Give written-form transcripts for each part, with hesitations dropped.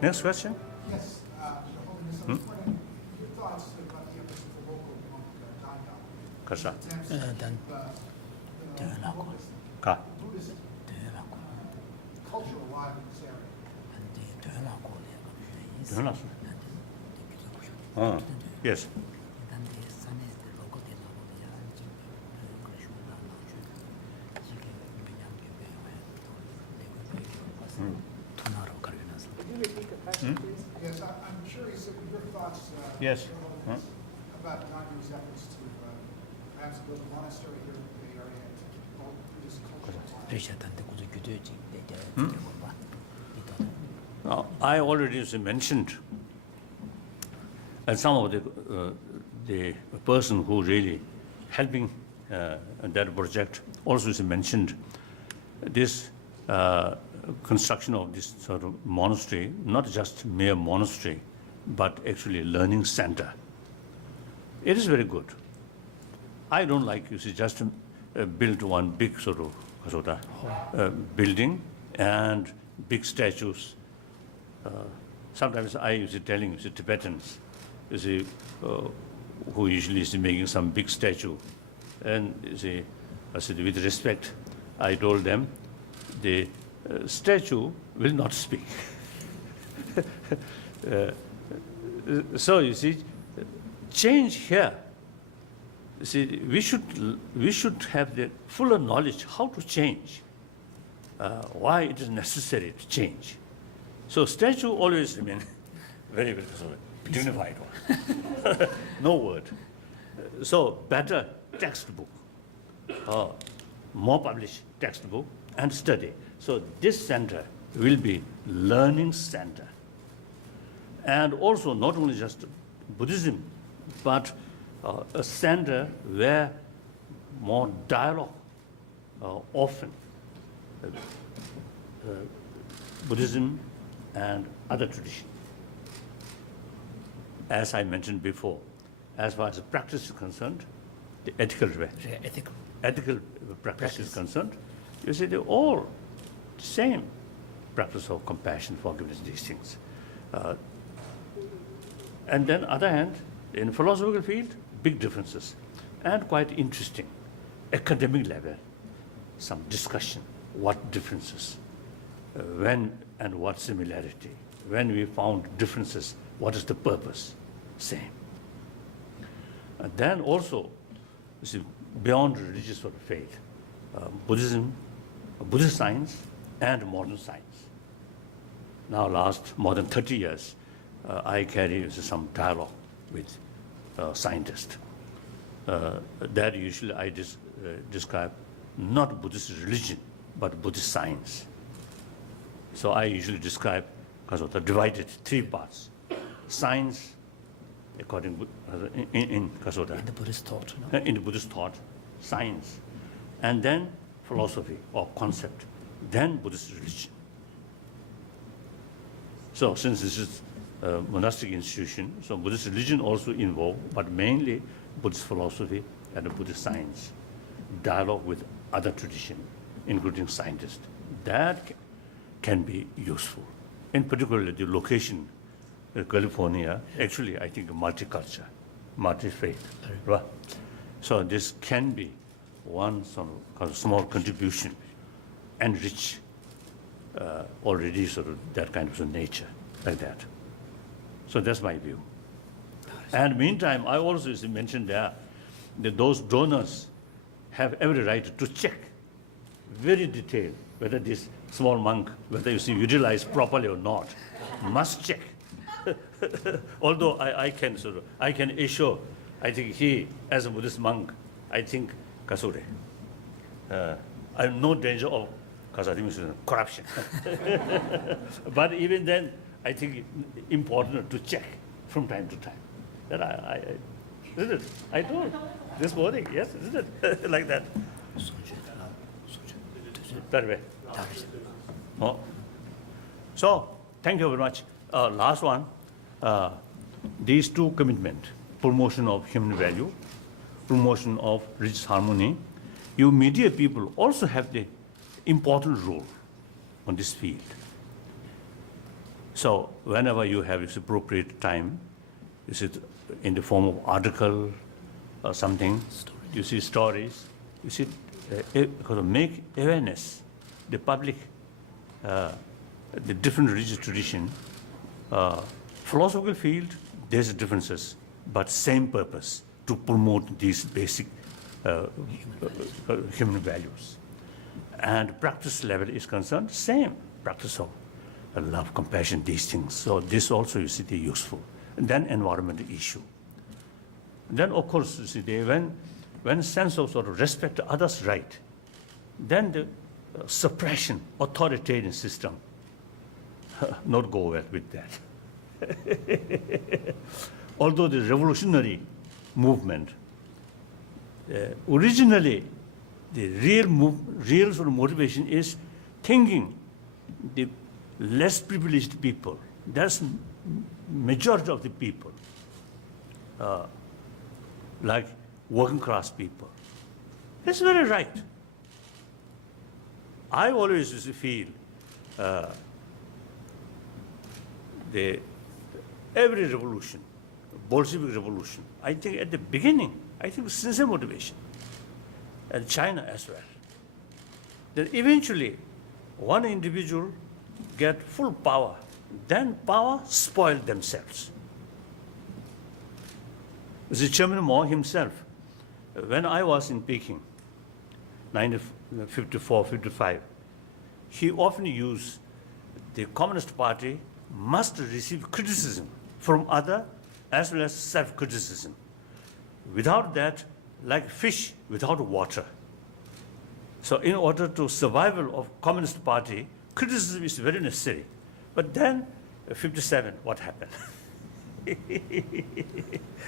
Next question? Yes, Your Holiness, I was wondering your thoughts about the efforts of the local monk Dalai Lama. Kasa. Attempts to keep Ka. Buddhist culture alive in this area. Yes. Can you repeat the question, please? Yes, I'm curious of your thoughts, Yes. Your Holiness, about Gandhi's efforts to perhaps build a monastery here in the Bay Area and to keep Buddhist culture alive. I already mentioned, and some of the person who really helping that project also is mentioned this construction of this sort of monastery, not just mere monastery, but actually learning center. It is very good. I don't like, you see, just build one big sort of building and big statues. Sometimes I used to telling you see, Tibetans, you see, who usually is making some big statue, and you see, I said with respect, I told them the statue will not speak. So you see, change here. You see, we should have the fuller knowledge how to change, why it is necessary to change. So statue always remain very, very dignified one. No word. So better textbook, more published textbook and study. So this center will be learning center. And also not only just Buddhism, but a center where more dialogue often, Buddhism and other traditions. As I mentioned before, as far as the practice is concerned, the ethical practice is concerned, you see they're all the same practice of compassion, forgiveness, these things. And then other hand, in philosophical field, big differences and quite interesting. Academic level, some discussion, what differences, when and what similarity. When we found differences, what is the purpose? Same. And then also, you see, beyond religious sort of faith, Buddhism, Buddhist science, and modern science. Now, last more than 30 years, I carry some dialogue with scientists. That usually I describe not Buddhist religion, but Buddhist science. So I usually describe Kasota divided three parts: science, according in Kasota, in the Buddhist thought, no? In the Buddhist thought, science, and then philosophy or concept, then Buddhist religion. So since this is a monastic institution, so Buddhist religion also involved, but mainly Buddhist philosophy and Buddhist science, dialogue with other traditions, including scientists. That can be useful. In particular, the location, California, actually I think multicultural, multi-faith. Right? So this can be one sort of small contribution, enrich already sort of that kind of nature, like that. So that's my view. And meantime, I also mentioned there that those donors have every right to check very detailed whether this small monk, whether you see utilized properly or not, must check. Although I can assure, I think he, as a Buddhist monk, I think Kasure, I have no danger of corruption. But even then, I think it's important to check from time to time. That isn't it? I told this morning, yes, isn't it? Like that. That way. Oh. So, thank you very much. Last one, these two commitments, promotion of human value, promotion of religious harmony, you media people also have the important role on this field. So whenever you have its appropriate time, is it in the form of article or something, you see stories, you see, make awareness, the public, the different religious tradition, philosophical field, there's differences, but same purpose, to promote these basic human values. And practice level is concerned, same practice of love, compassion, these things. So this also, you see, they're useful. And then environmental issue. Then, of course, you see, when sense of sort of respect to others' right, then the suppression, authoritarian system, not go well with that. Although the revolutionary movement, originally, the real sort of motivation is thinking the less privileged people. That's majority of the people, like working class people. That's very right. I always used to feel every revolution, Bolshevik revolution, I think at the beginning, I think sincere motivation, and China as well. Then eventually, one individual get full power, then power spoil themselves. The Chairman Mao himself, when I was in Peking, 1954, 55, he often used the Communist Party must receive criticism from other as well as self-criticism. Without that, like fish without water. So in order to survival of Communist Party, criticism is very necessary. But then, 57, what happened?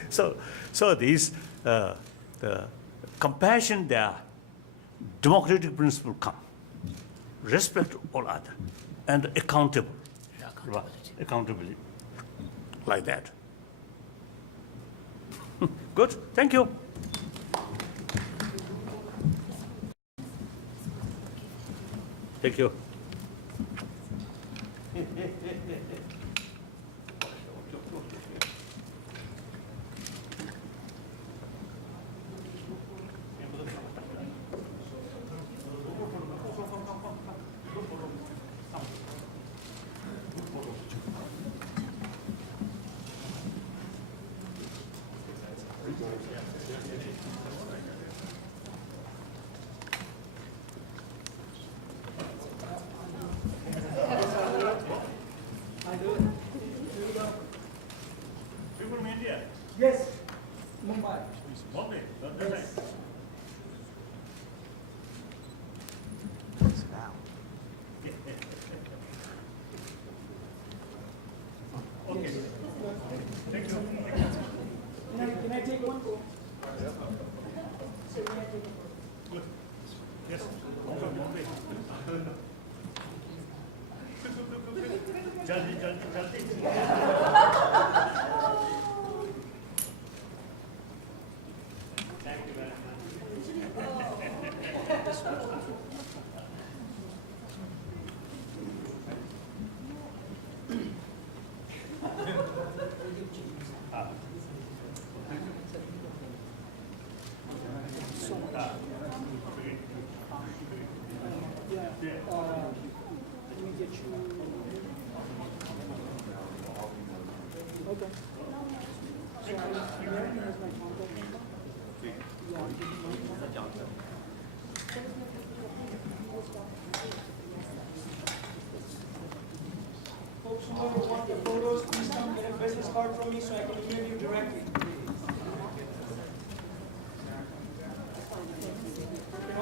So these the compassion there, democratic principle come, respect all other, and accountable, accountability, like that. Good, thank you. Thank you. People from India? Yes, Mumbai. Bombay? That's right. Okay. Thank you. Can I take one? Good. Yes. I'm from Bombay. Jaldi, jaldi, jaldi. Thank you very much. Let me get you. Okay. So, Mary has my contact number. Yeah, I'll give you my contact. Folks who ever want the photos, please come get a business card from me so I can email you directly. You can